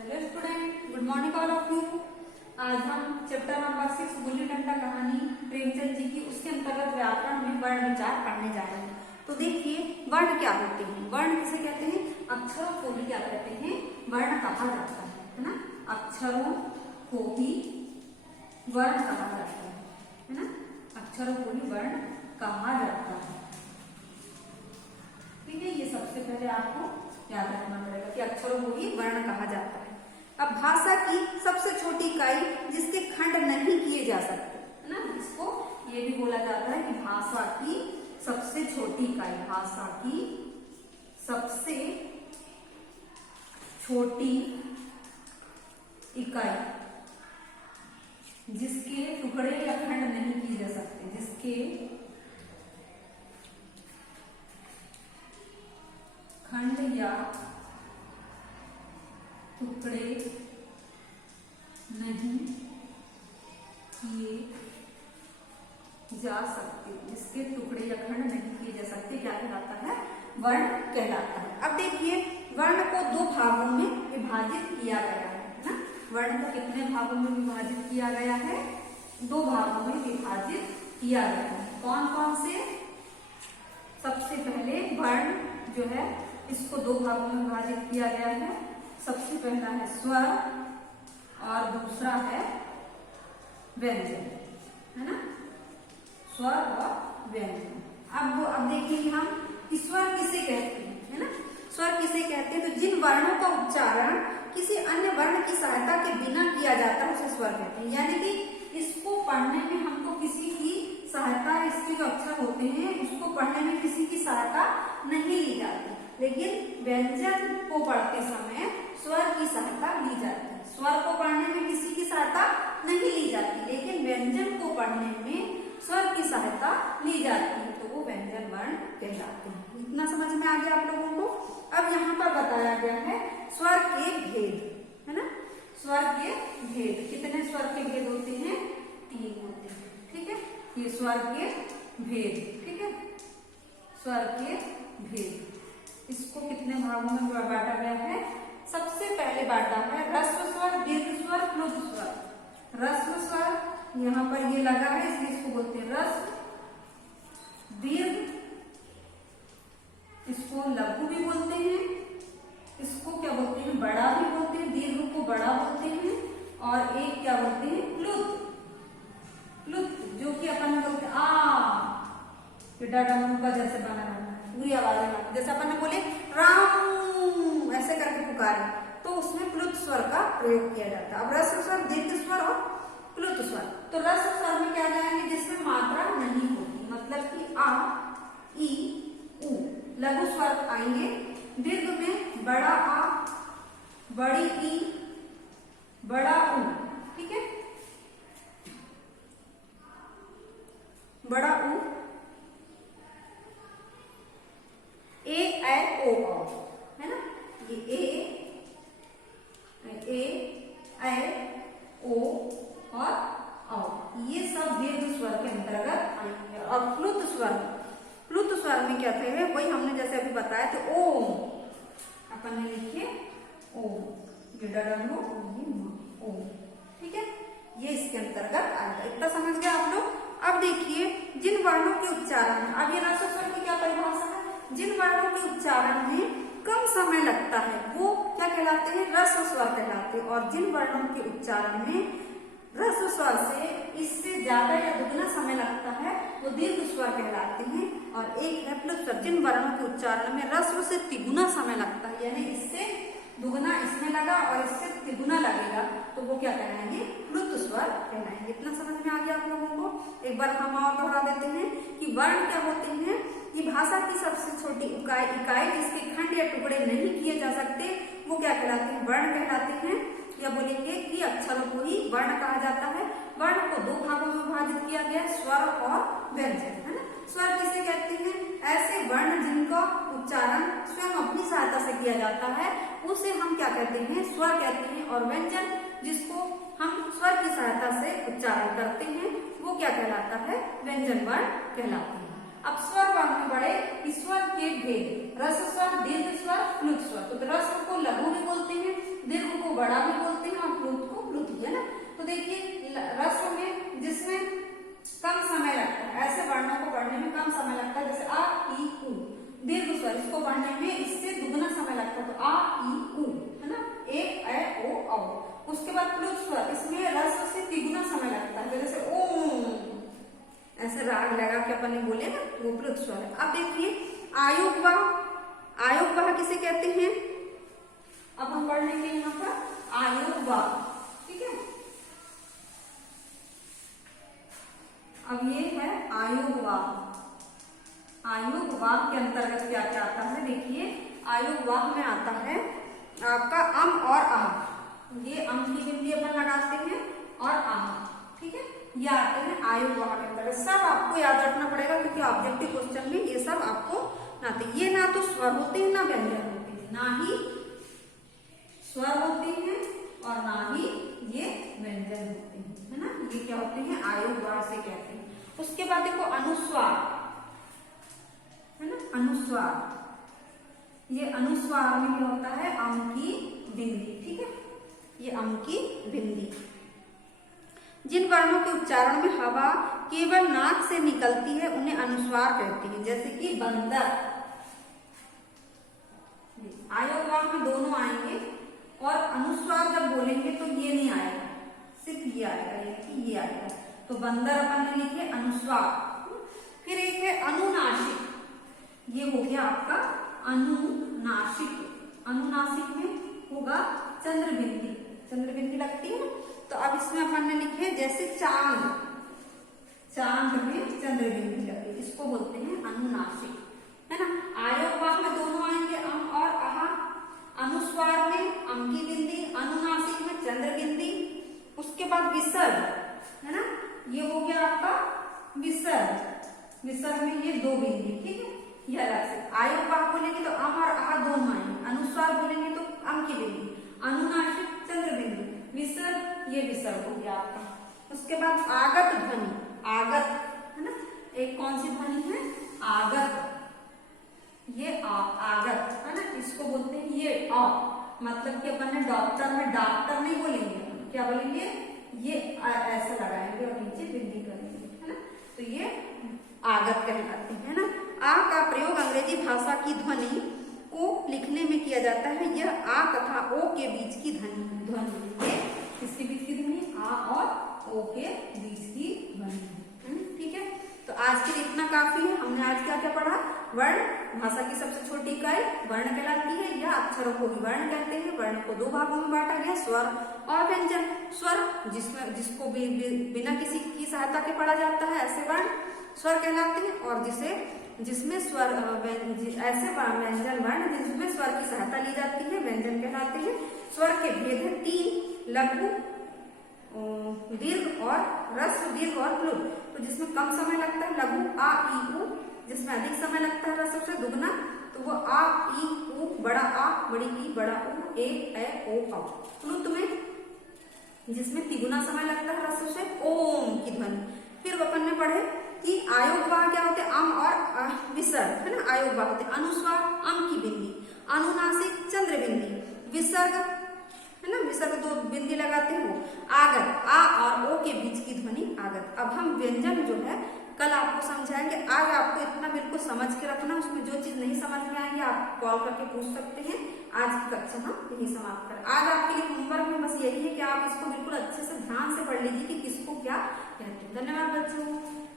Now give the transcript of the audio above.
Hello student, good morning all of you. आज हम chapter number 6 gulli danda कहानी प्रेमचंद जी की उसके अंतर्गत व्याकरण में वर्ण विचार पढ़ने जा रहे हैं। तो देखिए, वर्ण क्या होते हैं, वर्ण किसे कहते हैं, अक्षरों को भी क्या कहते हैं, वर्ण कहा जाता है ना। अक्षरों को ही वर्ण कहा जाता है ना, अक्षरों को ही वर्ण कहा जाता है। ठीक है, ये सबसे पहले आपको याद रखना पड़ेगा कि अक्षरों को ही वर्ण कहा जाता है। अब भाषा की सबसे छोटी इकाई जिसके खंड नहीं किए जा सकते है ना, इसको ये भी बोला जाता है कि भाषा की सबसे छोटी इकाई, भाषा की सबसे छोटी इकाई जिसके टुकड़े या खंड नहीं किए जा सकते, जिसके खंड या टुकड़े नहीं किए जा सकते, जिसके टुकड़े या खंड नहीं किए जा सकते, क्या कहलाता है, वर्ण कहलाता है। अब देखिए, वर्ण को दो भागों में विभाजित किया गया है ना। वर्ण को कितने भागों में विभाजित किया गया है, दो भागों में विभाजित किया गया है। कौन कौन से, सबसे पहले वर्ण जो है इसको दो भागों में विभाजित किया गया है। सबसे पहला है स्वर और दूसरा है व्यंजन, है ना, स्वर और व्यंजन। अब देखिए हम स्वर किसे कहते हैं, है ना, स्वर किसे कहते हैं, तो जिन वर्णों का उच्चारण किसी अन्य वर्ण की सहायता के बिना किया जाता है उसे स्वर कहते हैं। यानी कि इसको पढ़ने में हमको किसी की सहायता, इसके जो अक्षर होते हैं उसको पढ़ने में किसी की सहायता नहीं ली जाती, लेकिन व्यंजन को पढ़ते समय स्वर की सहायता ली जाती है। स्वर को पढ़ने में किसी की सहायता नहीं ली जाती, लेकिन व्यंजन को पढ़ने में स्वर की सहायता ली जाती है, तो वो व्यंजन वर्ण कहलाते हैं। इतना समझ में आ गया आप लोगों को। अब यहाँ पर बताया गया है स्वर के भेद, है ना, स्वर के भेद। कितने स्वर के भेद होते हैं, 3 होते हैं। ठीक है, ये स्वर के भेद, ठीक है, स्वर के भेद। इसको कितने भागों में बांटा गया है, सबसे पहले बांटा है ह्रस्व स्वर, दीर्घ स्वर, प्लुत स्वर। ह्रस्व स्वर यहाँ पर ये लगा है इसलिए इसको बोलते हैं ह्रस्व, दीर्घ इसको लघु भी बोलते हैं, इसको क्या बोलते हैं, बड़ा भी बोलते हैं, दीर्घ को बड़ा बोलते हैं, और एक क्या बोलते हैं, प्लुत। प्लुत जो कि अपन बोलते हैं डाटा का जैसे बना रहता है, पूरी आवाज में, जैसे अपन ने बोले राम ऐसे करके पुकारे, तो उसमें प्लुत स्वर का प्रयोग किया जाता है। अब ह्रस्व स्वर, दीर्घ स्वर और प्लुत स्वर। तो ह्रस्व स्वर में क्या जाएंगे, जिसमें मात्रा नहीं होगी, मतलब कि आ, ई, उ। लघु स्वर आएंगे, दीर्घ में बड़ा आ, बड़ी ई, बड़ा उ, ठीक है, बड़ा उ, ए, ऐ, ओ, औ, है ना, ये ए, ऐ, ओ और औ, ये सब दीर्घ स्वर के अंतर्गत आएंगे। और प्लुत स्वर, प्लुत स्वर में क्या थे, वही हमने जैसे अभी बताया थे, ओम, अपन ने लिखिए ओम, ये डरम ओम, ठीक है, ये इसके अंतर्गत आएगा। इतना समझ गए आप लोग। अब देखिए, जिन वर्णों के उच्चारण, अब ये ह्रस्व स्वर की क्या परिभाषा है, जिन वर्णों के उच्चारण में कम समय लगता है वो क्या कहलाते हैं, ह्रस्व स्वर कहलाते हैं। और जिन वर्णों के उच्चारण में ह्रस्व स्वर से इससे ज्यादा या दुगना समय लगता है वो दीर्घ स्वर कहलाते हैं। और एक है प्लुत स्वर, जिन वर्णों के उच्चारण में ह्रस्व से तिगुना समय लगता है, यानी इससे दुगना इसमें लगा और इससे तिगुना लगेगा, तो वो क्या कहलाएंगे, प्लुत स्वर कहलाएंगे। इतना समझ में आ गया आप लोगों को। एक बार हम और दोहरा देते हैं कि वर्ण क्या होते हैं, ये भाषा की सबसे छोटी इकाई जिसके खंड या टुकड़े नहीं किए जा सकते, वो क्या कहलाते हैं, वर्ण कहलाते हैं। या बोलेंगे कि अक्षरों को ही वर्ण कहा जाता है। वर्ण को दो भागों में विभाजित किया गया, स्वर और व्यंजन, है ना। स्वर किसे कहते हैं, ऐसे वर्ण जिनका उच्चारण स्वयं अपनी सहायता से किया जाता है उसे हम क्या कहते हैं, स्वर कहते हैं। और व्यंजन जिसको हम स्वर की सहायता से उच्चारण करते हैं वो क्या कहलाता है, व्यंजन वर्ण कहलाते हैं। अब स्वर वर्ण में बड़े स्वर के भेद, ह्रस्व स्वर, दीर्घ स्वर, प्लुत स्वर। तो ह्रस्व को लघु भी बोलते हैं, दीर्घ को बड़ा ऐसे वर्णों को पढ़ने में कम समय लगता है, जैसे आ ई उ। दीर्घ स्वर इसको पढ़ने में इससे दुगना समय लगता है, तो आ ई उ, है ना, ए ओ औ। उसके बाद प्लुत स्वर, इसमें रस से तिगुना समय लगता है, जैसे ओम, ऐसे राग लगा के अपन ने बोले ना, वो प्लुत स्वर है। अब देखिए आयुग्वाह, आयुग्वाह किसे कहते हैं, अब हम पढ़ लेंगे यहाँ पर आयुग्वाह, ठीक है। अब ये है आयुग्वाह। आयुग्वाह के अंतर्गत क्या क्या आता है, देखिए आयुग्वाह में आता है आपका अम और आह, ये अम की बिंदी अपन लगाते हैं और आह, ठीक है, ये आते हैं आयुग्वाह के अंतर्गत। सब आपको याद रखना पड़ेगा क्योंकि ऑब्जेक्टिव क्वेश्चन में ये सब आपको आते। ये ना तो स्वर होते हैं ना व्यंजन होते हैं, ना ही स्वर होते हैं और ना ही ये व्यंजन होते हैं, है ना, ये क्या होते हैं, आयुग्वाह से कहते हैं। उसके बाद देखो अनुस्वार, है ना, अनुस्वार, ये अनुस्वार में क्या होता है, अम की बिंदी, ठीक है, ये अम की बिंदी। जिन वर्णों के उच्चारण में हवा केवल नाक से निकलती है उन्हें अनुस्वार कहते हैं, जैसे कि बंदर। आयुग्वाह में दोनों आएंगे और अनुस्वार जब बोलेंगे तो ये नहीं आएगा, सिर्फ ये आएगा, ये आएगा, तो बंदर अपन ने लिखे अनुस्वार। फिर एक है अनुनासिक, ये हो गया आपका अनुनासिक। अनुनासिक में होगा चंद्रबिंदी, चंद्रबिंदी लगती है ना, तो अब इसमें अपन ने लिखे जैसे चांद, चांद में चंद्रबिंदी लगती है, इसको बोलते हैं अनुनासिक, है ना। आयुग्वाह में दोनों आएंगे अम और आहा, अनुस्वार में अम की बिंदी, अनुनासिक में चंद्रबिंदी। उसके बाद विसर्ग, है ना, ये हो गया आपका विसर्ग। विसर्ग में ये दो बिंदी, ठीक है, ये अलग से। आयुग्वाह बोलेंगे तो अम और आहा दोनों आएंगे, अनुस्वार बोलेंगे तो अम की बिंदी, अनुनासिक चंद्रबिंदी, विसर्ग, ये विसर्ग हो गया आपका। उसके बाद आगत ध्वनि, आगत, है ना, एक कौन सी ध्वनि है, आगत, ये आगत, है ना, इसको बोलते हैं ये अ, मतलब कि अपन ने डॉक्टर में डॉक्टर नहीं बोलेंगे, क्या बोलेंगे, ये ऐसा लगाएंगे और नीचे बिंदी करेंगे, है ना, तो ये आगत कहलाते हैं, है ना। आ का प्रयोग अंग्रेजी भाषा की ध्वनि को लिखने में किया जाता है, यह आ तथा ओ के बीच की ध्वनि, ये किसके बीच की ध्वनि, आ और ओ के बीच की ध्वनि, ठीक है। तो आज के लिए इतना काफी है। हमने आज क्या क्या पढ़ा, वर्ण भाषा की सबसे छोटी इकाई वर्ण कहलाती है, या अक्षरों को भी वर्ण कहते हैं। वर्ण को दो भागों में बांटा गया, स्वर और व्यंजन। स्वर जिसको बिना किसी की सहायता के पढ़ा जाता है, ऐसे वर्ण स्वर कहलाते हैं, और जिसमें स्वर ऐसे व्यंजन वर्ण जिसमें स्वर की सहायता ली जाती है, व्यंजन कहलाते हैं। स्वर के भेद है 3, लघु, दीर्घ और ह्रस्व, दीर्घ और प्लुत। तो जिसमें कम समय लगता है लघु आ ई उ, जिसमें अधिक समय लगता है ह्रस्व से दुगना, तो वो आ ई उ, बड़ा आ बड़ी ई बड़ा उ, ए ओ औ। प्लुत में जिसमें तिगुना समय लगता है ह्रस्व से ओम की ध्वनि। फिर अपन ने पढ़े कि आयुग्वाह क्या होते हैं, अम और विसर्ग, है ना, आयुग्वाह होते हैं। अनुस्वार अम की बिंदी, अनुनासिक चंद्रबिंदी, विसर्ग, है ना, विसर्ग दो बिंदी लगाते हैं वो, आगत आ और ओ के बीच की ध्वनि आगत। अब हम व्यंजन जो है कल आपको समझाएंगे, आज आपको इतना बिल्कुल समझ के रखना, उसमें जो चीज नहीं समझ में आएंगे आप कॉल करके पूछ सकते हैं। आज की कक्षा हम यही समाप्त करें। आज आपके लिए होमवर्क में बस यही है कि आप इसको बिल्कुल अच्छे से ध्यान से पढ़ लीजिए कि किसको क्या कहते हैं। धन्यवाद बच्चों।